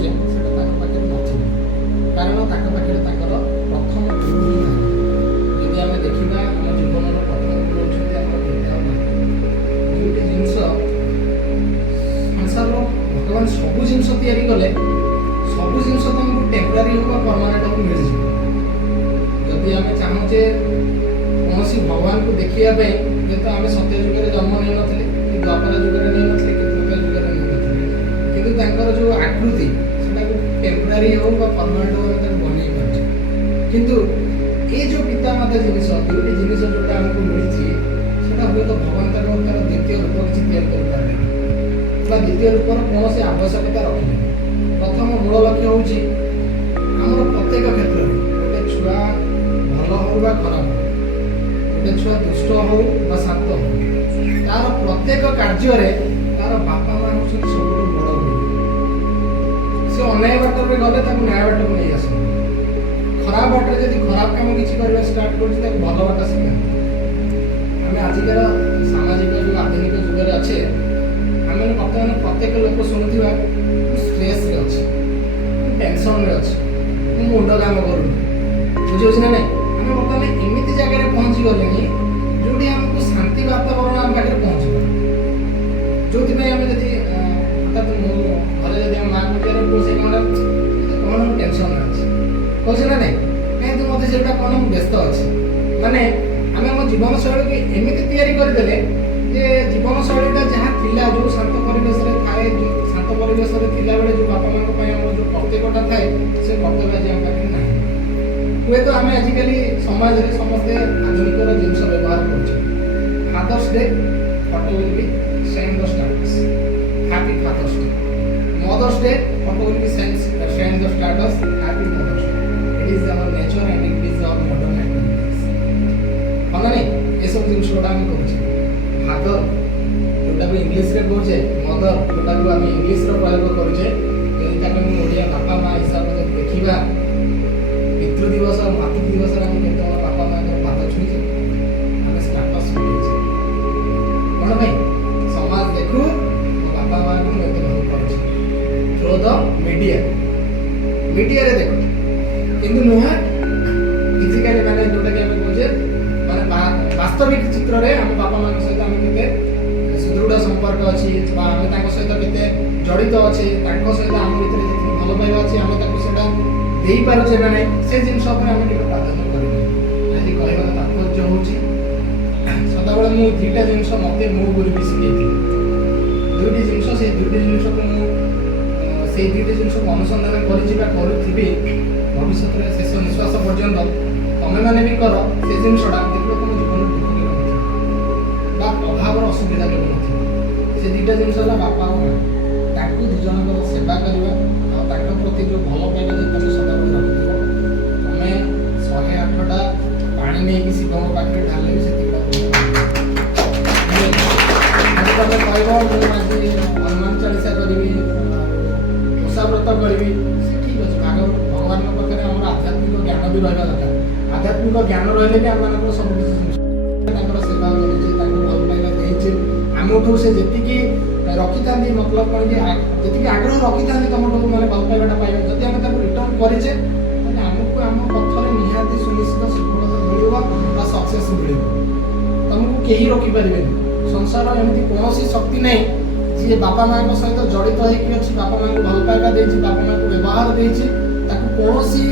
କହୁଛେ ସେଟା ତାଙ୍କ ପାଖରେ ନଥିବ, କାରଣ ତାଙ୍କ ପାଖରେ ତାଙ୍କର ପ୍ରଥମ ଗୁରୁ ହିଁ ନାହିଁ। ଯଦି ଆମେ ଦେଖିବା ଆମ ଜୀବନର ପ୍ରଥମ ଗୁରୁ ହେଉଛନ୍ତି ଆମର ପିତା ଓ ମାତା। ଦୁଇଟି ଜିନିଷ ସଂସାରର ଭଗବାନ ସବୁ ଜିନିଷ ତିଆରି କଲେ ସବୁ ଜିନିଷ ତମକୁ ଟେମ୍ପରାରୀ ହଉ ବା ପରମାନେଣ୍ଟ ହଉ ମିଳିଯିବ। ଯଦି ଆମେ ଚାହୁଁଛେ କୌଣସି ଭଗବାନଙ୍କୁ ଦେଖିବା ପାଇଁ, ଯେହେତୁ ଆମେ ସତ୍ୟ ଯୁଗରେ ଜନ୍ମ ନେଇନଥିଲେ କି ଦ୍ୱାପର ଯୁଗରେ ନେଇନଥିଲେ କି ତ୍ରେତୟା ଯୁଗରେ ନେଇନଥିଲେ, କିନ୍ତୁ ତାଙ୍କର ଯେଉଁ ଆକୃତି ସେଟାକୁ ଟେମ୍ପରାରୀ ହଉ ବା ପରମାନେଣ୍ଟ ହଉ ଆମେ ତାକୁ ବନେଇ ପାରୁଛେ। କିନ୍ତୁ ଏ ଯେଉଁ ପିତାମାତା ଜିନିଷ, ଦୁଇଟି ଜିନିଷ ଯେଉଁଟା ଆମକୁ ମିଳିଛି ସେଟା ହୁଏତ ଭଗବାନ ତାର ଦ୍ୱିତୀୟ ରୂପ କିଛି ତିଆରି କରିପାରିବେନି ବା ଦ୍ୱିତୀୟ ରୂପର କୌଣସି ଆବଶ୍ୟକତା ରଖିବେନି। ପ୍ରଥମ ମୂଳ ଲକ୍ଷ୍ୟ ହେଉଛି ଆମର ପ୍ରତ୍ୟେକ କ୍ଷେତ୍ରରେ ଗୋଟେ ଛୁଆ ଭଲ ହଉ ବା ଖରାପ ହଉ, ଗୋଟେ ଛୁଆ ଦୁଷ୍ଟ ହଉ ବା ଶାନ୍ତ ହଉ, ତାର ପ୍ରତ୍ୟେକ କାର୍ଯ୍ୟରେ ତାର ବାପା ମା ହେଉଛନ୍ତି ସବୁଠୁ ବଡ଼ ଗୁରୁ। ସେ ଅନ୍ୟାୟ ବାଟରେ ଗଲେ ତାକୁ ନ୍ୟାୟ ବାଟକୁ ନେଇ ଆସନ୍ତି। ଖରାପ ବାଟରେ ଯଦି ଖରାପ କାମ କିଛି କରିବା ଷ୍ଟାର୍ଟ କରୁଛି ତାକୁ ଭଲ ବାଟ ଶିଖାନ୍ତି। ଆମେ ଆଜିକାର ସାମାଜିକ ଯେଉଁ ଆଧୁନିକ ଯୁଗରେ ଅଛେ, ଆମେ ବର୍ତ୍ତମାନ ପ୍ରତ୍ୟେକ ଲୋକ ଶୁଣୁଥିବା ମୁଁ ଷ୍ଟ୍ରେସ୍ରେ ଅଛି, ମୁଁ ଟେନସନ୍ରେ ଅଛି, ମୁଁ ମୁଣ୍ଡ କାମ କରୁନି, ବୁଝିହେଉଛି ନା ନାହିଁ। ଆମେ ବର୍ତ୍ତମାନ ଏମିତି ଜାଗାରେ ପହଞ୍ଚି ଗଲେଣି ଯେଉଁଠି ଆମକୁ ଶାନ୍ତି ବାତାବରଣ ଆମ ପାଖରେ ପହଞ୍ଚିବ। ଯେଉଁଥିପାଇଁ ଆମେ ଯଦି ହଠାତ୍ ମୁଁ ଘରେ ଯଦି ଆମ ମାଆ ପଚାରେ ପୁଅ ସେ କ'ଣ ମୁଁ ଟେନସନ୍ରେ ଅଛି କହୁଛି ନା ନାହିଁ, କାହିଁକି ତୁ ମୋତେ ସେଇଟା କ'ଣ ମୁଁ ବ୍ୟସ୍ତ ଅଛି। ମାନେ ଆମେ ଆମ ଜୀବନଶୈଳୀକୁ ଏମିତି ତିଆରି କରିଦେଲେ ଯେ ଜୀବନଶୈଳୀଟା ଯାହା ଥିଲା, ଯେଉଁ ଶାନ୍ତ ପରିବେଶରେ ଥାଏ, ଯେଉଁ ଶାନ୍ତ ପରିବେଶରେ ଥିଲାବେଳେ ଯେଉଁ ବାପା ମାଆଙ୍କ ପାଇଁ ଆମର ଯେଉଁ କର୍ତ୍ତବ୍ୟଟା ଥାଏ, ସେ କର୍ତ୍ତବ୍ୟ ଆଜି ଆମ ପାଖରେ ନାହିଁ। ହୁଏତ ଆମେ ଆଜିକାଲି ସମାଜରେ ସମସ୍ତେ ଆଧୁନିକର ଜିନିଷ ବ୍ୟବହାର କରୁଛେ। Father's day photo will be send the status, happy father's day. Mother's day photo will be send the status, happy mother's day. It is our nature and it is our modern activities. ହଁ ନା ନାହିଁ, ଏସବୁ ଜିନିଷ ଗୁଡ଼ା ଆମେ କରୁଛେ। Father ଯେଉଁଟାକୁ ଇଂଲିଶରେ କହୁଛେ, ମଦର ଯେଉଁଟାକୁ ଆମେ ଇଂଲିଶର ପ୍ରୟୋଗ କରୁଛେ, ଯଦି ତାକୁ ଆମେ ଓଡ଼ିଆ ବାପା ମା ହିସାବରେ ଯଦି ଦେଖିବା, ପିତୃ ଦିବସ ମାତୃ ଦିବସରେ ଆମେ କେତେବେଳେ ବାପା ମାଆଙ୍କର ପାଦ ଛୁଇଁଛେ, ଆମେ ଷ୍ଟାଟସ୍ ପକେଇଛେ। କ'ଣ ପାଇଁ? ସମାଜ ଦେଖୁ ମୋ ବାପା ମାଆଙ୍କୁ ମୁଁ ଏତେ ଭଲ ପାଉଛି ଥ୍ରୋ ଦ ମିଡ଼ିଆରେ ଦେଖୁ, କିନ୍ତୁ ନୁହେଁ ଫିଜିକାଲି, ମାନେ ଯେଉଁଟାକି ଆମେ କହୁଛେ ମାନେ ବାସ୍ତବିକ ଚିତ୍ରରେ ଆମ ବାପା ମାଆଙ୍କ ସହିତ ଆମେ କେତେ ସୁଦୃଢ଼ ସମ୍ପର୍କ ଅଛି ବା ଆମେ ତାଙ୍କ ସହିତ କେତେ ଜଡ଼ିତ ଅଛେ, ତାଙ୍କ ସହିତ ଆମ ଭିତରେ ଯେତିକି ଭଲ ପାଇବା ଅଛି ଆମେ ତାକୁ ସେଇଟା ଦେଇପାରୁଛେ ନା ନାହିଁ, ସେ ଜିନିଷ ଉପରେ ଆମେ ଟିକେ ପ୍ରାଧାନ୍ୟ କରିବୁ। ଆଜି କହିବାର ତାତ୍ପର୍ଯ୍ୟ ହେଉଛି ସଦାବେଳେ ମୁଁ ଦୁଇଟା ଜିନିଷ ମୋତେ ମୋ ଗୁରୁ ବି ଶିଖେଇଥିଲି। ଦୁଇଟି ଜିନିଷ, ସେଇ ଦୁଇଟି ଜିନିଷକୁ ମୁଁ ସେଇ ଦୁଇଟି ଜିନିଷକୁ ଅନୁସନ୍ଧାନ କରିଛି ବା କରୁଥିବି ଭବିଷ୍ୟତରେ ଶେଷ ନିଶ୍ୱାସ ପର୍ଯ୍ୟନ୍ତ। ତମେମାନେ ବି କର ସେ ଜିନିଷଟା, ଦେଖିବ ତୁମ ଜୀବନରେ ଦୁଃଖ କେବେ ନଥିବ ବା ଅଭାବର ଅସୁବିଧା କେବେ ନଥିବ। ସେ ଦୁଇଟା ଜିନିଷ ହେଲା ବାପା ଓ ମା। ତାଙ୍କୁ ଦୁଇ ଜଣଙ୍କର ସେବା କରିବା ଆଉ ତାଙ୍କ ପ୍ରତି ଯେଉଁ ଭଲ ପାଇବା ଯଦି ତୁମେ ସଦାବେଳେ ରଖିଥିବ, ତୁମେ 108ଟା ପାଣି ନେଇକି ଶିବଙ୍କ ପାଖରେ ଢାଳିଲେ ବି ସେତିକିଟା ଆଜି ତୁମେ କହିବ ମୁଁ ଆଜି ହନୁମାନ ଚାଳିଶା କରିବି, ଓଷାବ୍ରତ କରିବି, ସେ ଠିକ୍ ଅଛି। ଭଗବାନଙ୍କ ପାଖରେ ଆମର ଆଧ୍ୟାତ୍ମିକ ଜ୍ଞାନ ବି ରହିବା ଦରକାର। ଆଧ୍ୟାତ୍ମିକ ଜ୍ଞାନ ରହିଲେ ବି ଆମମାନଙ୍କର ସବୁ କିଛି ଜିନିଷ ତାଙ୍କର ସେବା କରିଛେ, ତାଙ୍କୁ ଭଲ ପାଇବା ଦେଇଛେ, ଆମଠୁ ସେ ଯେତିକି ରଖିଥାନ୍ତି, ମତଲବ କ'ଣ କି ଯେତିକି ଆଗ୍ରହ ରଖିଥାନ୍ତି ତମଠୁ ମାନେ ଭଲ ପାଇବାଟା ପାଇବା, ଯଦି ଆମେ ତାକୁ ରିଟର୍ନ କରିଛେ ତାହେଲେ ଆମକୁ ଆମ ପଥରେ ନିହାତି ସୁନିଶ୍ଚିତ ସଫଳତା ମିଳିବ ବା ସକ୍ସେସ୍ ମିଳିବ। ତମକୁ କେହି ରୋକିପାରିବେନି। ସଂସାର ଏମିତି କୌଣସି ଶକ୍ତି ନାହିଁ ଯିଏ ବାପା ମାଆଙ୍କ ସହିତ ଜଡ଼ିତ ହେଇକି ଅଛି, ବାପା ମାଆଙ୍କୁ ଭଲ ପାଇବା ଦେଇଛି, ବାପା ମାଆଙ୍କୁ ବ୍ୟବହାର ଦେଇଛି, ତାକୁ କୌଣସି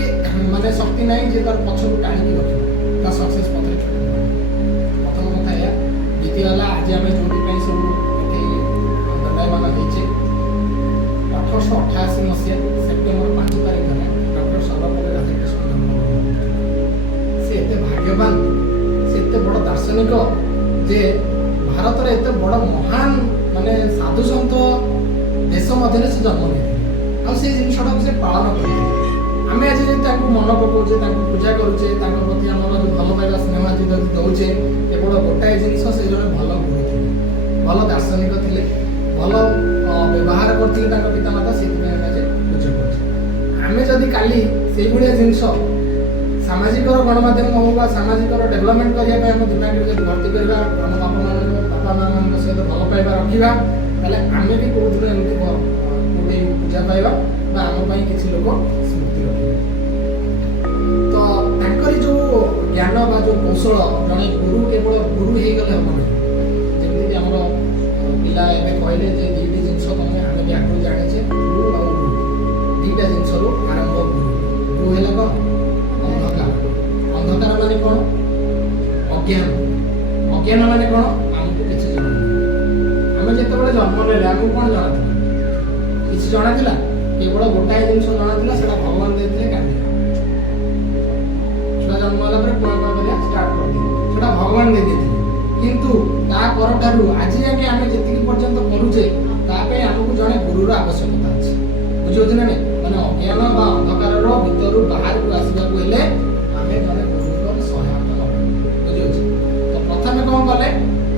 ମାନେ ଶକ୍ତି ନାହିଁ ଯେ ତାର ପଛକୁ ଟାଣିକି ରଖିବ ତା ସକ୍ସେସ୍ ପଥରେ ଛୁଟିବ। ପ୍ରଥମ କଥା ଏହା। ଦ୍ୱିତୀୟ ହେଲା ଆଜି ଆମେ ଯେଉଁଥି ପାଇଁ ସବୁ ଏଠି ଦଣ୍ଡାୟମାନ ହେଇଛେ, 1888 ମସିହା ସେପ୍ଟେମ୍ବର 5 ତାରିଖରେ ଡକ୍ଟର ସର୍ବପଲ୍ଲୀ ରାଧାକୃଷ୍ଣ ଜନ୍ମଗ୍ରହଣ କରିଥିଲେ। ସେ ଏତେ ଭାଗ୍ୟବାନ, ସେ ଏତେ ବଡ଼ ଦାର୍ଶନିକ ଯେ ଭାରତରେ ଏତେ ବଡ଼ ମହାନ ମାନେ ସାଧୁସନ୍ଥ ଦେଶ ମଧ୍ୟରେ ସେ ଜନ୍ମ ନେଇଥିଲେ ଆଉ ସେଇ ଜିନିଷଟାକୁ ସେ ପାଳନ କରିଥିଲେ। ଆମେ ଆଜି ଯଦି ତାଙ୍କୁ ମନେ ପକାଉଛେ, ତାଙ୍କୁ ପୂଜା କରୁଛେ, ତାଙ୍କ ପ୍ରତି ଆମର ଯେଉଁ ଭଲ ପାଇବା ସ୍ନେହ ଆଜି ଯଦି ଦେଉଛେ, କେବଳ ଗୋଟାଏ ଜିନିଷ, ସେ ଜଣେ ଭଲ ଗୁରୁ ଥିଲେ, ଭଲ ଦାର୍ଶନିକ ଥିଲେ, ଭଲ ବ୍ୟବହାର କରିଥିଲେ ତାଙ୍କ ପିତାମାତା, ସେଥିପାଇଁ ଆମେ ଆଜି ପୂଜା କରୁଛେ। ଆମେ ଯଦି କାଲି ସେଇଭଳିଆ ଜିନିଷ ସାମାଜିକର ଗଣମାଧ୍ୟମ ହଉ ବା ସାମାଜିକର ଡେଭଲପମେଣ୍ଟ କରିବା ପାଇଁ ଆମ ଦିମାଗରେ ଯଦି ଭର୍ତ୍ତି କରିବା, ଆମ ବାପା ମାଆଙ୍କ ସହିତ ଭଲ ପାଇବା ରଖିବା, ତାହେଲେ ଆମେ ବି କେଉଁଦିନ ଏମିତି କୋଉଠି ପୂଜା ପାଇବା ବା ଆମ ପାଇଁ କିଛି ଲୋକ ସ୍ମୃତି ରଖିବେ। ତ ତାଙ୍କରି ଯୋଉ ଜ୍ଞାନ ବା ଯୋଉ କୌଶଳ, ଜଣେ ଗୁରୁ କେବଳ ଗୁରୁ ହେଇଗଲେ ହବ ନାହିଁ। ଯେମିତିକି ଆମର ପିଲା ଏବେ କହିଲେ ଯେ ଦୁଇଟି ଜିନିଷ ତମେ ଆମେ ବି ଆଗରୁ ଜାଣିଛେ, ଗୁରୁ ଆଉ ଗୁରୁ। ଦୁଇଟା ଜିନିଷରୁ ଆରମ୍ଭ ଗୁରୁ। ଗୁରୁ ହେଲେ କ'ଣ? ଅନ୍ଧକାର। ଅନ୍ଧକାର ମାନେ କ'ଣ? ଅଜ୍ଞାନ। ଅଜ୍ଞାନ ମାନେ କ'ଣ? ଆମକୁ କିଛି ଜଣା ନାହିଁ। ଆମେ ଯେତେବେଳେ ଜନ୍ମ ନେଲେ ଆମକୁ କ'ଣ ଜଣାଥିଲା? କିଛି ଜଣାଥିଲା? କେବଳ ଗୋଟାଏ ଜିନିଷ ଜଣାଥିଲା, ସେଟା ଭଗବାନ ଦେଇଥିଲେ କାନ୍ଦିବା। ଛୁଆ ଜନ୍ମ ହେଲା ପରେ କୁଆ କୁଆ କରିବା ଷ୍ଟାର୍ଟ କରିଥିଲେ, ସେଟା ଭଗବାନ ଦେଇଦେଇଥିଲେ। କିନ୍ତୁ ତା ପରଠାରୁ ଆଜି ଯାକେ ଆମେ ଯେତିକି ପର୍ଯ୍ୟନ୍ତ କରୁଛେ, ତା ପାଇଁ ଆମକୁ ଜଣେ ଗୁରୁର ଆବଶ୍ୟକତା ଅଛି। ବୁଝିହଉଛି ନା ନାଇଁ? ମାନେ ଅଜ୍ଞାନ ବା ଅନ୍ଧକାରର ଭିତରୁ ବାହାରକୁ ଆସିବାକୁ ହେଲେ ଆମେ ଜଣେ ଗୁରୁଙ୍କର ସହାୟତା ନେବା। ବୁଝିହଉଛି? ତ ପ୍ରଥମେ କ'ଣ କଲେ?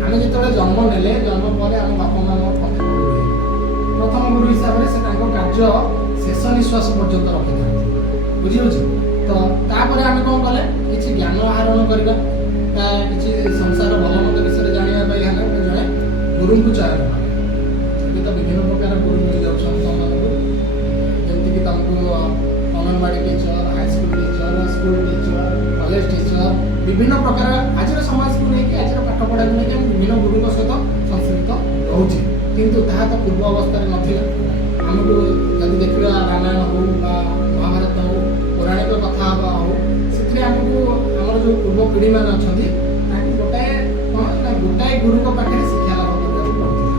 ଆମେ ଯେତେବେଳେ ଜନ୍ମ ନେଲେ, ଜନ୍ମ ପରେ ଆମ ବାପା ମା ଆମର ପ୍ରଥମ ଗୁରୁ ହେଲେ। ପ୍ରଥମ ଗୁରୁ ହିସାବରେ ସେ ତାଙ୍କ କାର୍ଯ୍ୟ ଶେଷ ନିଶ୍ୱାସ ପର୍ଯ୍ୟନ୍ତ ରଖିଥାନ୍ତି। ବୁଝିହଉଛି? ତ ତାପରେ ଆମେ କ'ଣ କଲେ? କିଛି ଜ୍ଞାନ ଆହରଣ କରିବା, ତା କିଛି ସଂସାର ଭଲ ମନ୍ଦ ବିଷୟରେ ଜାଣିବା ପାଇଁ ହେଲେ ଜଣେ ଗୁରୁଙ୍କୁ ଚୟନ କଲେ। ଏବେ ତ ବିଭିନ୍ନ ପ୍ରକାର ଗୁରୁ ମିଳିଯାଉଛନ୍ତି ତମମାନଙ୍କୁ, ଯେମିତିକି ତମକୁ anganwadi teacher, high school teacher, school teacher, college teacher, ବିଭିନ୍ନ ପ୍ରକାର ଆଜିର ସମାଜକୁ ନେଇକି, ଆଜିର ପାଠ ପଢ଼ାକୁ ନେଇକି ଆମେ ବିଭିନ୍ନ ଗୁରୁଙ୍କ ସହିତ ସଂଶ୍ଳିଷ୍ଟ ରହୁଛି। କିନ୍ତୁ ତାହା ତ ପୂର୍ବ ଅବସ୍ଥାରେ ନଥିଲା। ଆମକୁ ଯଦି ଦେଖିବା ରାମାୟଣ ହଉ ବା ମହାଭାରତ ହଉ, ପୌରାଣିକ କଥା ହଉ, ସେଥିରେ ଆମକୁ ଆମର ଯେଉଁ ପୂର୍ବ ପିଢ଼ିମାନେ ଅଛନ୍ତି ତାଙ୍କୁ ଗୋଟାଏ କ'ଣ ନା ଗୋଟାଏ ଗୁରୁଙ୍କ ପାଖରେ ଶିକ୍ଷା ଲାଭ କରିବାକୁ ପଡ଼ିଥିଲା।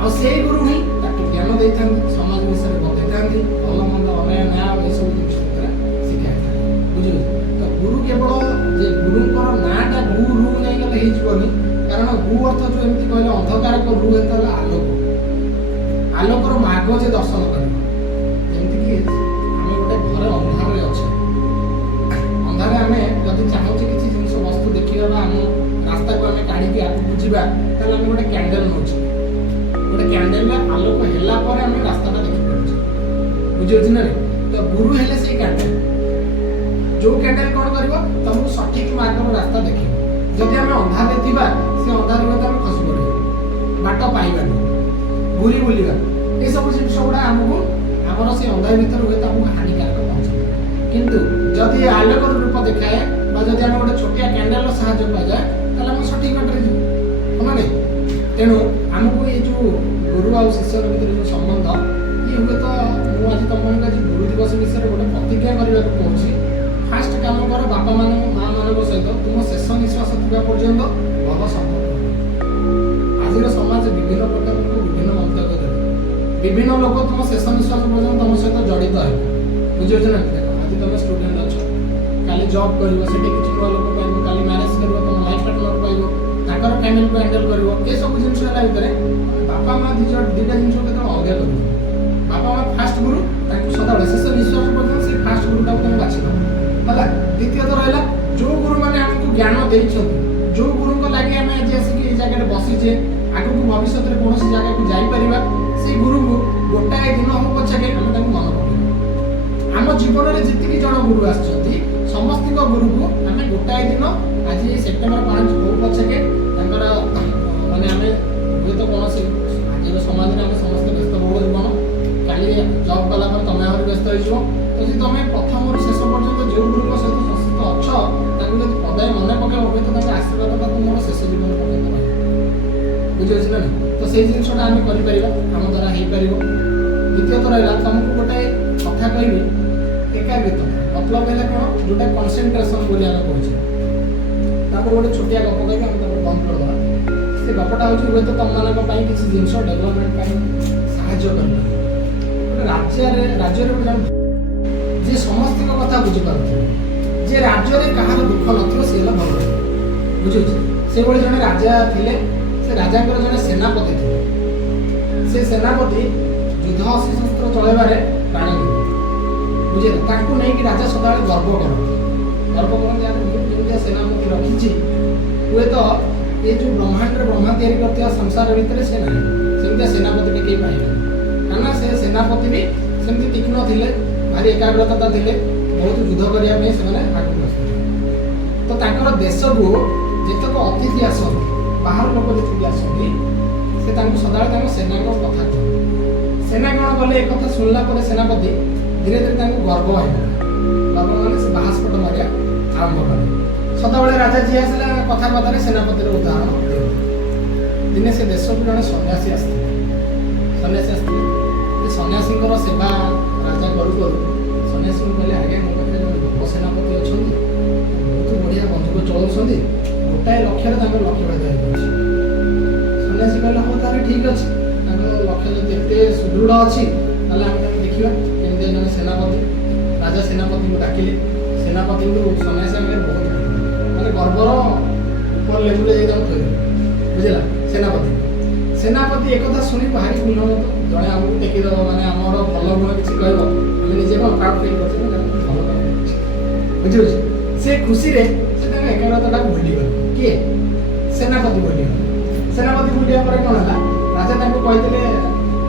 ଆଉ ସେଇ ଗୁରୁ ହିଁ ତାକୁ ଜ୍ଞାନ ଦେଇଥାନ୍ତି, ସମାଜ ବିଷୟରେ ବତେଇଥାନ୍ତି, ଭଲ ମନ୍ଦ ଅନ୍ୟାୟ ନ୍ୟାୟ ଏସବୁ ଜିନିଷ ଭିତରେ ଶିଖାଇଥାନ୍ତି। ବୁଝିଲେ? ତ ଗୁରୁ କେବଳ ଯେ ଗୁରୁଙ୍କର ନାଁଟା ଗୁରୁ ନେଇଗଲେ ହେଇଯିବନି। କାରଣ ଗୁ ଅର୍ଥ ଯେଉଁ ଏମିତି କହିଲେ ଅନ୍ଧକାରକ ରୁ ଏତ ହେଲା ଆଲୋକ। ଆଲୋକର ମାର୍ଗ ଯେ ଦର୍ଶନ କରିବ। ଯେମିତିକି ଆମେ ଗୋଟେ ଘରେ ଅନ୍ଧାରରେ ଅଛେ, ଅନ୍ଧାରରେ ଆମେ ଯଦି ଚାହୁଁଛେ କିଛି ଜିନିଷ ବସ୍ତୁ ଦେଖିବା ବା ଆମ ରାସ୍ତାକୁ ଆମେ କାଢ଼ିକି ଆଗକୁ ଯିବା, ତାହେଲେ ଆମେ ଗୋଟେ କ୍ୟାଣ୍ଡେଲ ନେଉଛେ। ଗୋଟେ କ୍ୟାଣ୍ଡେଲରେ ଆଲୋକ ହେଲା ପରେ ଆମେ ରାସ୍ତାଟା ଦେଖିପାରୁଛେ। ବୁଝିପାରୁଛି ନା? ତ ଗୁରୁ ହେଲେ ସେଇ କ୍ୟାଣ୍ଡେଲ। ଯୋଉ କ୍ୟାଣ୍ଡେଲ କ'ଣ କରିବ? ତମକୁ ସଠିକ ମାର୍ଗର ରାସ୍ତା ଦେଖେଇବ। ଯଦି ଆମେ ଅନ୍ଧାରରେ ଥିବା, ସେ ଅନ୍ଧାର ଭିତରେ ଆମେ ଖସି ପଡ଼ିବା, ବାଟ ପାଇବାନି, ଘୁରି ବୁଲିବା। ଏସବୁ ଜିନିଷ ଗୁଡ଼ା ଆମକୁ ଆମର ସେ ଅନ୍ଧାର ଭିତରେ ହୁଏ ତ ଆମକୁ ହାନିକାରକ ପହଞ୍ଚାଏ। କିନ୍ତୁ ଯଦି ଆଲୋକର ରୂପ ଦେଖାଏ ବା ଯଦି ଆମେ ଗୋଟେ ଛୋଟିଆ କ୍ୟାଣ୍ଡେଲର ସାହାଯ୍ୟ ପାଇଯାଏ, ତାହେଲେ ଆମେ ସଠିକ ବାଟରେ ଯିବୁ। ହଁ ନାଇଁ? ତେଣୁ ଆମକୁ ଏଇ ଯେଉଁ ଗୁରୁ ଆଉ ଶିଷ୍ୟର ଭିତରେ ଯେଉଁ ସମ୍ବନ୍ଧ, ଇଏ ହୁଏତ ମୁଁ ଆଜି ତମମାନଙ୍କୁ ଆଜି ଗୁରୁ ଦିବସ ବିଷୟରେ ଗୋଟେ ପ୍ରତିଜ୍ଞା କରିବାକୁ କହୁଛି। ଫାଷ୍ଟ କାମ କର, ବାପା ମାନଙ୍କ ମା' ମାନଙ୍କ ସହିତ ତୁମ ଶେଷ ନିଶ୍ୱାସ ଥିବା ପର୍ଯ୍ୟନ୍ତ ଭଲ ସମ୍ପର୍କ। ଆଜିର ସମାଜ ବିଭିନ୍ନ ପ୍ରକାର ଲୋକ ବିଭିନ୍ନ ମନ୍ତବ୍ୟ ଦେବେ। ବିଭିନ୍ନ ଲୋକ ତୁମ ଶେଷ ନିଶ୍ୱାସ ପର୍ଯ୍ୟନ୍ତ ତମ ସହିତ ଜଡ଼ିତ ହେବେ। ବୁଝିପାରୁଛ ନା? ଦେଖ, ଆଜି ତମେ ଷ୍ଟୁଡେଣ୍ଟ ଅଛ, କାଲି ଜବ୍ କରିବ, ସେଠି କିଛି ନୂଆ ଲୋକ ପାଇବ, କାଲି ମ୍ୟାରେଜ୍ କରିବ, ତମ ଲାଇଫ୍ ପାର୍ଟନର ପାଇବ, ତାଙ୍କର ଫ୍ୟାମିଲିକୁ ହ୍ୟାଣ୍ଡେଲ କରିବ। ଏସବୁ ଜିନିଷ ହେଲା ଭିତରେ ବାପା ମା' ଦୁଇଟା ଜିନିଷ କେତେବେଳେ ଅଲଗା କରିବ। ବାପା ମା' ଫାଷ୍ଟ ଗୁରୁ, ତାଙ୍କୁ ସଦାବେଳେ ଶେଷ ନିଶ୍ୱାସ ପର୍ଯ୍ୟନ୍ତ ସେଇ ଫାଷ୍ଟ ଗୁରୁଟାକୁ ତମେ ବାଛିବ ହେଲା। ଦ୍ୱିତୀୟତଃ ରହିଲା ଯେଉଁ ଗୁରୁମାନେ ଆମକୁ ଜ୍ଞାନ ଦେଇଛନ୍ତି, ଯେଉଁ ଗୁରୁଙ୍କ ଲାଗି ଆମେ ଆଜି ଆସିକି ଏଇ ଜାଗାରେ ବସିଛେ, ଆଗକୁ ଭବିଷ୍ୟତରେ କୌଣସି ଜାଗାକୁ ଯାଇପାରିବା, ସେଇ ଗୁରୁକୁ ଗୋଟାଏ ଦିନ ହଉ ପଛକେ ଆମେ ତାଙ୍କୁ ମନେ ପକେଇବା। ଆମ ଜୀବନରେ ଯେତିକି ଜଣ ଗୁରୁ ଆସିଛନ୍ତି, ସମସ୍ତଙ୍କ ଗୁରୁକୁ ଆମେ ଗୋଟାଏ ଦିନ, ଆଜି ସେପ୍ଟେମ୍ବର 5 ହଉ ପଛକେ ତାଙ୍କର ମାନେ ଆମେ ହୁଏତ କୌଣସି ଆଜିର ସମାଜରେ ଆମେ ସମସ୍ତେ ବ୍ୟସ୍ତବହୁଳ ଜୀବନ, କାଲି ଜବ୍ କଲା ପରେ ତମେ ଆହୁରି ବ୍ୟସ୍ତ ହେଇଯିବ। ତ ଯଦି ତମେ ପ୍ରଥମରୁ ଶେଷ ପର୍ଯ୍ୟନ୍ତ ଯେଉଁ ଗୁରୁଙ୍କ ସହିତ ସଂଶ୍ଳିଷ୍ଟ ଅଛ, ତାଙ୍କୁ ଯଦି ପଦାଏ ମନେ ପକେଇବ, ହୁଏତ ତାଙ୍କ ଆଶୀର୍ବାଦଟା ତୁମର ଶେଷ ଜୀବନ ପର୍ଯ୍ୟନ୍ତ ରହିବ। ବୁଝିପାରୁଛି ନା? ତ ସେଇ ଜିନିଷଟା ଆମେ କରିପାରିବା, ଆମ ଦ୍ୱାରା ହେଇପାରିବ। ଦ୍ୱିତୀୟତଃ ରହିଲା, ତମକୁ ଗୋଟେ କଥା କହିବି, ଏକାଗ୍ରତା। ମତଲବ ହେଲେ କ'ଣ? ଯୋଉଟା କନସେନ୍ଟ୍ରେସନ୍ ବୋଲି ଆମେ କହୁଛେ। ତାପରେ ଗୋଟେ ଛୋଟିଆ ଗପ କହିବି, ଆମେ ତାପରେ ବନ୍ଦ କରିଦେବା। ସେ ଗପଟା ହେଉଛି ହୁଏତ ତମମାନଙ୍କ ପାଇଁ କିଛି ଜିନିଷ ଡେଭଲପମେଣ୍ଟ ପାଇଁ ସାହାଯ୍ୟ କରିବ। ଗୋଟେ ରାଜ୍ୟରେ ଗୋଟେ ଜଣେ ଯିଏ ସମସ୍ତଙ୍କ କଥା ବୁଝିପାରୁଥିବ, ଯେ ରାଜ୍ୟରେ କାହାର ଦୁଃଖ ନଥିବ, ସେ ହେଲା ଭଲ। ବୁଝୁଛି? ସେଭଳି ଜଣେ ରାଜା ଥିଲେ। ସେ ରାଜାଙ୍କର ଜଣେ ସେନାପତି ଥିଲେ। ସେ ସେନାପତି ଯୁଦ୍ଧ ଅସ୍ତ୍ରଶସ୍ତ୍ର ଚଳାଇବାରେ ପ୍ରାଣ ଦେଲେ। ବୁଝିଲେ? ତାଙ୍କୁ ନେଇକି ରାଜା ସଦାବେଳେ ଗର୍ବ କରନ୍ତି। ଯେମିତିଆ ସେନାପତି ରଖିଛି, ହୁଏତ ଏ ଯେଉଁ ବ୍ରହ୍ମାଣ୍ଡରେ ବ୍ରହ୍ମା ତିଆରି କରିଥିବା ସଂସାର ଭିତରେ ସେ ନାହିଁ, ସେମିତିଆ ସେନାପତିଟେ କେହି ପାଇବେନି। କାରଣ ସେ ସେନାପତି ବି ସେମିତି ତୀକ୍ଷ୍ଣ ଥିଲେ, ଭାରି ଏକାଗ୍ରତା ଥିଲେ, ବହୁତ ଯୁଦ୍ଧ କରିବା ପାଇଁ ସେମାନେ ଆଗକୁ ଆସୁଥିଲେ। ତ ତାଙ୍କର ଦେଶକୁ ଯେତେକ ଅତିଥି ଆସନ୍ତି, ବାହାର ଲୋକ ଯେତିକି ଆସନ୍ତି, ସେ ତାଙ୍କୁ ସଦାବେଳେ ତାଙ୍କ ସେନାଙ୍କ କଥା କୁହନ୍ତି। ସେନା କ'ଣ କଲେ, ଏ କଥା ଶୁଣିଲା ପରେ ସେନାପତି ଧୀରେ ଧୀରେ ତାଙ୍କୁ ଗର୍ବ ହେଇଗଲା। ଗର୍ବ ମାନେ ସେ ବାହାସ୍ପଟ ମାରିବା ଆରମ୍ଭ କଲେ। ସଦାବେଳେ ରାଜା ଯିଏ ଆସିଲା କଥାବାର୍ତ୍ତାରେ ସେନାପତିର ଉଦାହରଣ ଦିଅନ୍ତି। ଦିନେ ସେ ଦେଶକୁ ଜଣେ ସନ୍ନ୍ୟାସୀ ଆସିଥିଲେ। ସେ ସନ୍ନ୍ୟାସୀଙ୍କର ସେବା ରାଜା କରୁ କରୁ ସନ୍ନ୍ୟାସୀଙ୍କୁ କହିଲେ, ଆଜ୍ଞା ମୋ ପାଖରେ ଜଣେ ଯୁବ ସେନାପତି ଅଛନ୍ତି, ବହୁତ ବଢ଼ିଆ ବନ୍ଧୁକ ଚଳାଉଛନ୍ତି, ଗୋଟାଏ ଲକ୍ଷ୍ୟରେ ତାଙ୍କର ଲକ୍ଷ୍ୟ ଭେଦ ହେଇଯାଉଛି। ସନ୍ନ୍ୟାସୀ କହିଲେ, ହଉ ତାହେଲେ ଠିକ୍ ଅଛି, ତାଙ୍କ ଲକ୍ଷ୍ୟ ଯଦି ଏତେ ସୁଦୃଢ଼ ଅଛି ତାହେଲେ ଆମେ ତାକୁ ଦେଖିବା କେମିତି ଜଣେ ସେନାପତି। ରାଜା ସେନାପତିଙ୍କୁ ଡାକିଲେ। ସେନାପତିଙ୍କୁ ସନ୍ନ୍ୟାସୀ ଆଗରେ ବହୁତ ମାନେ ଗର୍ବର ଉପର ଲେବୁଲରେ ଯାଇ ତାଙ୍କୁ ଥୋଇଦେଲେ। ବୁଝିଲା? ସେନାପତି ଏକଥା ଶୁଣି ଭାରି ଉନ୍ନତ। ଜଣେ ଆମକୁ ଟେକିଦେବ ମାନେ ଆମର ଭଲ ଗୁଣ କିଛି କହିବ, ଆମେ ନିଜେ କ'ଣ ପ୍ରାଉଡ୍ ଫିଲ୍ କରୁଛୁ ନା ଭଲ କାମ କରୁଛି। ବୁଝିପାରୁଛି? ସେ ଖୁସିରେ ସେ ତାଙ୍କ ଏକାଗ୍ରତାଟାକୁ ଭୁଲିଗଲେ। କିଏ? ସେନାପତି ଭୁଲିଗଲେ। ସେନାପତି ଭୁଲିବା ପରେ କ'ଣ ହେଲା? ରାଜା ତାଙ୍କୁ କହିଥିଲେ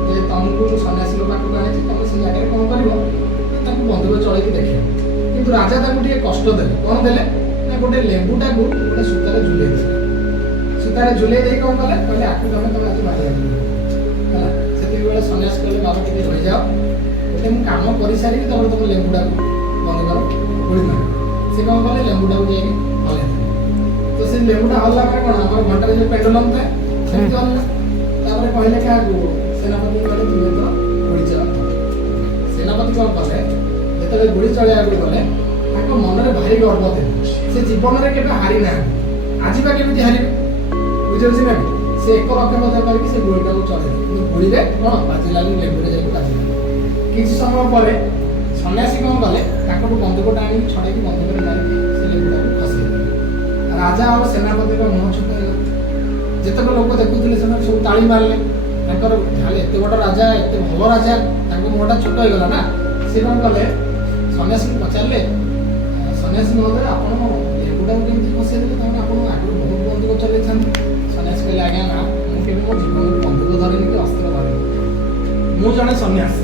ଯେ ତମକୁ ସନ୍ନ୍ୟାସୀଙ୍କ ପାଖକୁ ଆଣିଛି, ତମେ ସେ ଜାଗାରେ କ'ଣ କରିବ? ତାଙ୍କୁ ବନ୍ଧୁକ ଚଳେଇକି ଦେଖିବ। କିନ୍ତୁ ରାଜା ତାଙ୍କୁ ଟିକେ କଷ୍ଟ ଦେଲେ। କ'ଣ ଦେଲେ? ନା ଗୋଟେ ଲେମ୍ବୁଟାକୁ ଗୋଟେ ସୂତାରେ ଝୁଲେଇ ଦେଲେ। ସୂତାରେ ଝୁଲେଇ ଦେଇ କ'ଣ କଲେ? କହିଲେ ଆକୁ ତମେ ଆଜି ମାରିବାକୁ ହେଲା। ସେତିକିବେଳେ ସନ୍ନ୍ୟାସୀ କହିଲେ, ବାବା ଟିକେ ରହିଯାଅ, ଗୋଟେ ମୁଁ କାମ କରିସାରିକି ତାପରେ ତମ ଲେମ୍ବୁଟାକୁ ବନ୍ଧୁକର ଗୁଳି ମାରିବ। ସେ କ'ଣ କଲେ? ଲେମ୍ବୁଟାକୁ ଯାଇକି ହଲେଇ ଦେଲେ। ତ ସେ ଲେମ୍ବୁଟା ହଲିଲା ପରେ କ'ଣ ଆମର ଘଣ୍ଟାରେ ଯେଉଁ ପେଣ୍ଡୁଲମ୍ ଥାଏ ସେମିତି ହଲିଲା। ତାପରେ କହିଲେ କାହାକୁ? ସେନାପତି କହିଲେ ତୁମେ ତ ଗୁଳି ଚଳାଅ। ସେନାପତି କ'ଣ କଲେ? ଯେତେବେଳେ ଗୁଳି ଚଳେଇବାକୁ ଗଲେ ତାଙ୍କ ମନରେ ଭାରି ଗର୍ବ ଥିଲା। ସେ ଜୀବନରେ କେବେ ହାରି ନାହାନ୍ତି, ଆଜି ବା କେମିତି ହାରିବେ? ବୁଝିପାରୁଛି ନା? ସେ ଏକ ଲକ୍ଷ କଥା କରିକି ସେ ଗୁଳିଟାକୁ ଚଳେଇଲେ। କିନ୍ତୁ ଗୁଳିରେ କ'ଣ ବାଜିଲାନି, ଲେମ୍ବୁରେ ଯାଇକି ବାଜିଲା। କିଛି ସମୟ ପରେ ସନ୍ନ୍ୟାସୀ କ'ଣ କଲେ? ତାଙ୍କଠୁ ବନ୍ଧୁକଟା ଆଣିକି ଛଡ଼େଇକି ବନ୍ଧୁକରେ ମାରିକି ସେ ଲେମ୍ବୁଟାକୁ ଖସେଇଦେଲେ। ରାଜା ଆଉ ସେନାପତିଙ୍କ ମୁହଁ ଛୋଟ ହେଇଗଲା। ଯେତେକ ଲୋକ ଦେଖୁଥିଲେ ସେମାନେ ସବୁ ତାଳି ମାରିଲେ। ତାଙ୍କର ଯାହେଲେ ଏତେ ବଡ଼ ରାଜା, ଏତେ ଭଲ ରାଜା, ତାଙ୍କ ମୁହଁଟା ଛୋଟ ହେଇଗଲା ନା। ସେ କ'ଣ କଲେ? ସନ୍ନ୍ୟାସୀଙ୍କୁ ପଚାରିଲେ, ସନ୍ନ୍ୟାସୀ ମହୋଦୟ ଆପଣ ଲେମ୍ବୁଟାକୁ କେମିତି ଖସେଇଦେଲେ? ତାମାନେ ଆପଣ ଆଗରୁ ବହୁତ ବନ୍ଧୁକ ଚଲେଇଥାନ୍ତି। ସନ୍ନ୍ୟାସୀ କହିଲେ, ଆଜ୍ଞା ନା, ମୁଁ କେବେ ମୋ ଜୀବନରେ ବନ୍ଧୁକ ଧରେନି କି ଅସ୍ତ୍ର ଧରେନି। ମୁଁ ଜଣେ ସନ୍ନ୍ୟାସୀ।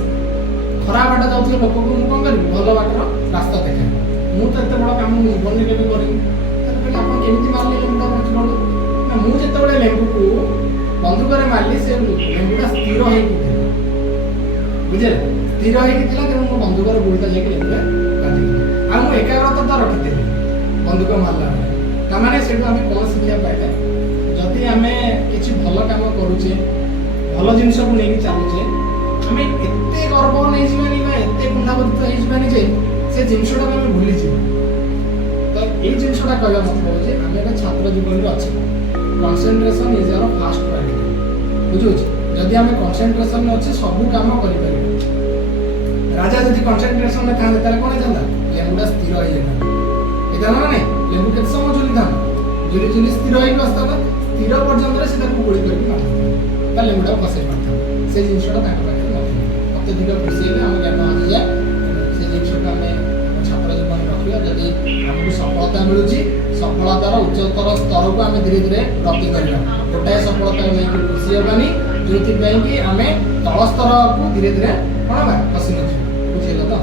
ଖରାପ ବାଟ ଯାଉଥିବା ଲୋକଙ୍କୁ ମୁଁ କ'ଣ କରିବି? ଭଲ ବାଟର ରାସ୍ତା ଦେଖାଏ। ମୁଁ ତ ଏତେ ବଡ଼ କାମ ମୋ ଜୀବନରେ କେବେ କରିନି। ତାହେଲେ କହିଲେ, ଆପଣ କେମିତି ମାରିଲେ ଲେମ୍ବୁଟା ବଞ୍ଚିଗଲେ? ନା, ମୁଁ ଯେତେବେଳେ ଲେମ୍ବୁକୁ ବନ୍ଧୁକରେ ମାରିଲି ସେ ଲେମ୍ବୁଟା ସ୍ଥିର ହେଇକି ଥିଲା। ବୁଝିଲେ? ସ୍ଥିର ହେଇକି ଥିଲା, ତେଣୁ ମୋ ବନ୍ଧୁକର ଗୁଳିଟା ଯାଇକି ଲେମ୍ବୁରେ ବାଜିଗଲା। ଆଉ ମୁଁ ଏକାଗ୍ରତା ତ ରଖିଥିଲି ବନ୍ଧୁକ ମାରିଲା ବେଳେ। ତାମାନେ ସେଇଠୁ ଆମେ କ'ଣ ଶିଖିବା ପାଇଲେ? ଯଦି ଆମେ କିଛି ଭଲ କାମ କରୁଛେ, ଭଲ ଜିନିଷକୁ ନେଇକି ଚାଲୁଛେ, ଆମେ ଏତେ ଗର୍ବ ନେଇଯିବାନି ବା ଏତେ କୁଣ୍ଠାବୋଧିତ ହେଇଯିବାନି ଯେ ସେ ଜିନିଷଟାକୁ ଆମେ ଭୁଲିଯିବା। ତ ଏଇ ଜିନିଷଟା କହିବା ମତଲବ ହେଉଛି ଆମେ ଏବେ ଛାତ୍ର ଜୀବନରେ ଅଛେ। Concentration is our first priority. ବୁଝୁଛି? ଯଦି ଆମେ କନସେନ୍ଟ୍ରେସନ୍ରେ ଅଛେ ସବୁ କାମ କରିପାରିବା। ରାଜା ଯଦି କନସେନ୍ଟ୍ରେସନ୍ରେ ଥାନ୍ତେ ତାହେଲେ କ'ଣ ହେଇଥାନ୍ତା? ଲେମ୍ବୁଟା ସ୍ଥିର ହେଇଯାଇଥାନ୍ତା। ହେଇଥାନ୍ତା ନା ନାଇଁ? ଲେମ୍ବୁ କେତେ ସମୟ ଝୁଲିଥାନ୍ତା? ଝୁଲି ସ୍ଥିର ହେଇକି ବସିଥାନ୍ତା। ସ୍ଥିର ପର୍ଯ୍ୟନ୍ତରେ ସେ ତାକୁ ଗୁଳି କରିକି ମାରିଥାନ୍ତା, ତା ଲେମ୍ବୁଟାକୁ ଖସେଇ ମାରିଥାନ୍ତା। ସେ ଜିନିଷଟା ତାଙ୍କ ପାଖରେ ନଥିଲା। ଅତ୍ୟଧିକ ଖୁସି ହେଲେ ଆମ ଜ୍ଞାନ ହଜିଯାଏ। ସେ ଜିନିଷକୁ ଆମେ ଛାତ୍ର ଜୀବନରେ ରଖିବା। ଯଦି ଆମକୁ ସଫଳତା ମିଳୁଛି, ସଫଳତାର ଉଚ୍ଚତର ସ୍ତରକୁ ଆମେ ଧୀରେ ଧୀରେ ଗତି କରିବା। ଗୋଟାଏ ସଫଳତାକୁ ନେଇକି ଖୁସି ହେବାନି, ଯେଉଁଥିପାଇଁ କି ଆମେ ତଳ ସ୍ତରକୁ ଧୀରେ ଧୀରେ କ'ଣ ହେବା? ଖସି ନଯିବା। ବୁଝିଲ ତ?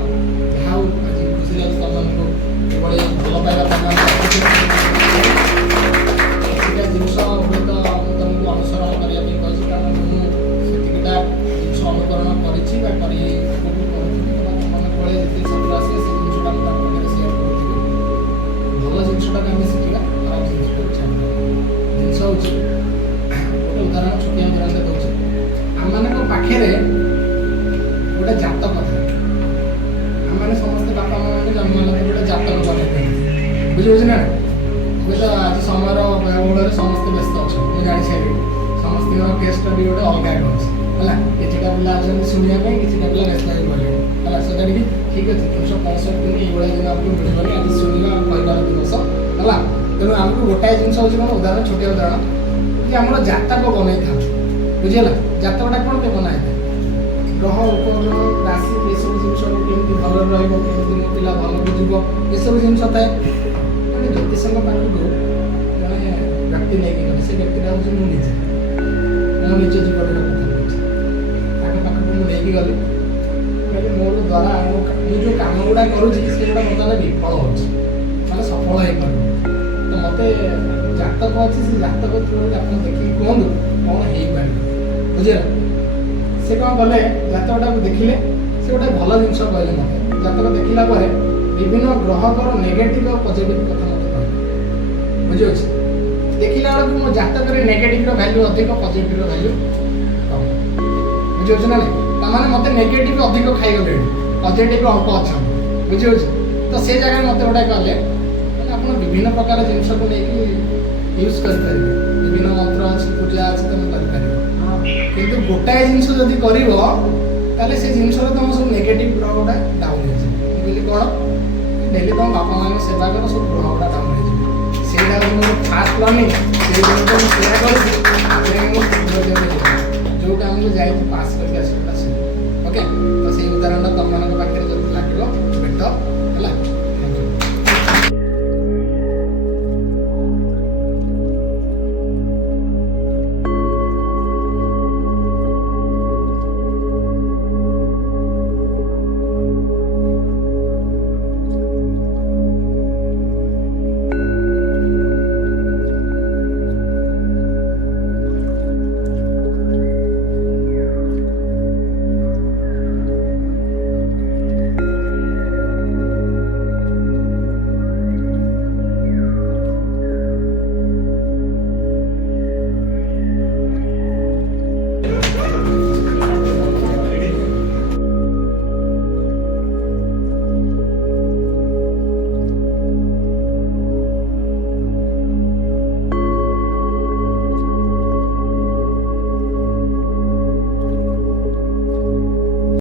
ଯାହା ହଉ ଆଜି ଖୁସି ଲାଗୁଛି ତମମାନଙ୍କୁ ଏଭଳି ଭଲ ପାଇବା ଜିନିଷ ହୁଏତ ମୁଁ ତମକୁ ଅନୁସରଣ କରିବା ପାଇଁ କହିଛି, କାରଣ ମୁଁ ସେତିକିଟା ଜିନିଷ ଅନୁକରଣ କରିଛି ବା କରି ଆଗକୁ କରୁଥିଲି। ମନେ ପଡ଼େ ଯେତିକି ଛାତ୍ର ଆସିବେ ସେ ଜିନିଷଟା ମୁଁ ତାଙ୍କ ପାଖରେ ସେୟାର କରୁଥିଲି। ଭଲ ଜିନିଷଟାକୁ ଆମେ ଶିଖିବା, ଖରାପ ଜିନିଷଟାକୁ ଛାଡ଼ିବା। ଜିନିଷ ହେଉଛି ଗୋଟେ ଉଦାହରଣ, ଛୋଟିଆ ଉଦାହରଣ ଦେଉଛି। ଆମମାନଙ୍କ ପାଖରେ ଗୋଟେ ଜାତକ ଥାଏ। ଆମମାନେ ସମସ୍ତେ ବାପା ମାଆମାନେ ଜନ୍ମ ହେଲା ପରେ ଗୋଟେ ଜାତକ ବନେଇଥାନ୍ତି। ବୁଝିପାରୁଛି ନା? ହୁଏତ ଆଜି ସମୟର ବ୍ୟୟବହୁଳରେ ସମସ୍ତେ ବ୍ୟସ୍ତ ଅଛନ୍ତି, ମୁଁ ଜାଣିସାରିଲିଣି। ସମସ୍ତଙ୍କର କେସ୍ ଷ୍ଟଡି ଗୋଟେ ଅଲଗା ଅଛି ହେଲା। କିଛିଟା ପିଲା ଅଛନ୍ତି ଶୁଣିବା ପାଇଁ, କିଛିଟା ପିଲା ବ୍ୟସ୍ତ ହେଇ ଗଲେଣି ହେଲା। ସେଟା ଟିକେ ଠିକ୍ ଅଛି। 365 ଦିନ ଏଇଭଳିଆ ଦିନ ଆମକୁ ମିଳିବନି। ଆଜି ଶୁଣିବା କହିବାର ଦିବସ ହେଲା। ତେଣୁ ଆମକୁ ଗୋଟାଏ ଜିନିଷ ହେଉଛି କ'ଣ? ଉଦାହରଣ, ଛୋଟିଆ ଉଦାହରଣ, ଯେ ଆମର ଜାତକ ବନେଇଥାନ୍ତି। ବୁଝିହେଲା? ଜାତକଟା କ'ଣ ପାଇଁ ବନା ହେଇଥାଏ? ଗ୍ରହ, ଉପଗ୍ରହ, ରାଶି, ଏସବୁ ଜିନିଷକୁ କେମିତି ଭଲରେ ରହିବ, କେମିତି ମୋ ପିଲା ଭଲକୁ ଯିବ, ଏସବୁ ଜିନିଷ ଥାଏ। ଜ୍ୟୋତିଷଙ୍କ ପାଖକୁ ଜଣେ ବ୍ୟକ୍ତି ନେଇକି ଗଲେ। ସେ ବ୍ୟକ୍ତିଟା ହେଉଛି ମୁଁ ନିଜେ, ମୋ ନିଜ ଜୀବନର କଥା କହୁଛି। ତାଙ୍କ ପାଖକୁ ମୁଁ ନେଇକି ଗଲି। କହିଲି ମୋର ଦ୍ୱାରା ମୁଁ ଯେଉଁ କାମ ଗୁଡ଼ା କରୁଛି ସେଗୁଡ଼ା ବର୍ତ୍ତମାନ ବିଫଳ ହେଉଛି, ମାନେ ସଫଳ ହେଇପାରୁନି। ତ ମୋତେ ଜାତକ ଅଛି, ସେ ଜାତକ ଥ୍ରୁରେ ଆପଣ ଦେଖିକି କୁହନ୍ତୁ କ'ଣ ହେଇପାରିବ। ବୁଝିଲେ? ସେ କ'ଣ କଲେ? ଜାତକଟାକୁ ଦେଖିଲେ, से गोटे भल जिन कहले मत जतक देखला विभिन्न ग्रहकर नेगेटिव और पॉजिटिव कथा मत कहले बुझे देखला बेलू मो जातक नेगेटिव वैल्यू अधिक पॉजिटिव वैल्यू कम बुझे ना ताने मत नेगेटिव अधिक खाई गले पॉजिटिव अल्प अच्छा बुझे तो से जगह मत गोटे कहले आप विभिन्न प्रकार जिन को लेकिन यूज करें विभिन्न मंत्र अच्छी पूजा अच्छी तुम कर किंतु गोटाए जिन जदि कर से जिन तुम सब नेगेटिव ग्रह गुड़ा डाउन हो कौन डेली तुम बापा मान सेवा कर सब ग्रह गुड़ा डाउन हो फास्ट प्लानिंग से जो काम को जाए पास करके ओके तो से उदाहरण तुम मान पाखे